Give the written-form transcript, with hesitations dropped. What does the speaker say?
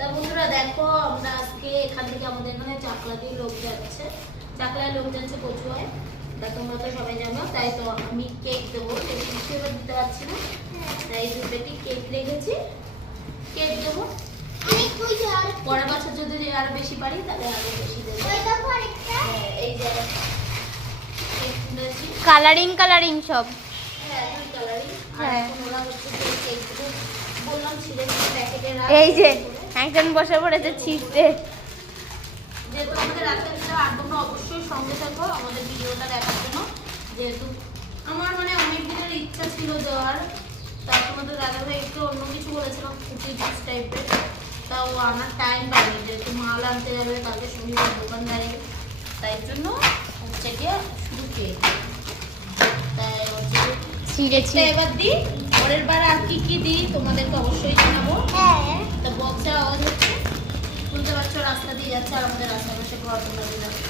তা বন্ধুরা দেখো, আমরা আজকে এখান থেকে আমাদের এখানে চাকলা দিয়ে লোক যাচ্ছে, চাকলায় লোক যাচ্ছে কচুয়ায়। তা তোমরা তো সবাই জানো, তাই তো আমি কেক দেবো, কিছু এবার দিতে পারছি না, তাই 2 পেটি কেক রেখেছি, কেক দেবো। পরের বছর যদি আরো বেশি পারি তাহলে আরো বেশি দেবো। এই যে কেক তুলেছি, কালারিং কালারিং সব। এই যে একজন বসে পড়েছে ছিটতে। যেহেতু আমাদের রাতের ভিডিও, আর তোমরা অবশ্যই সঙ্গে থাকো আমাদের ভিডিওটা দেখার জন্য। যেহেতু আমার মানে অনেক দিনের ইচ্ছা ছিল দেওয়ার, তার তোমাদের দাদা ভাই একটু অন্য কিছু বলেছিলাম, কুকি জুস টাইপের, তাও আমার টাইম পাইনি, যেহেতু মাল আনতে যাবে কালকে শনিবার দোকানদারি, তাই জন্য হচ্ছে গিয়ে শুধু কেক। তাই হচ্ছে এবার দিই, পরের বার আর কি কি দিই তোমাদেরকে অবশ্যই জানাবো। তা বক্সের আওয়াজ হচ্ছে, শুনতে পাচ্ছ, রাস্তা দিয়ে যাচ্ছে, আর আমাদের আশেপাশে ঘর তোমরা যাচ্ছে।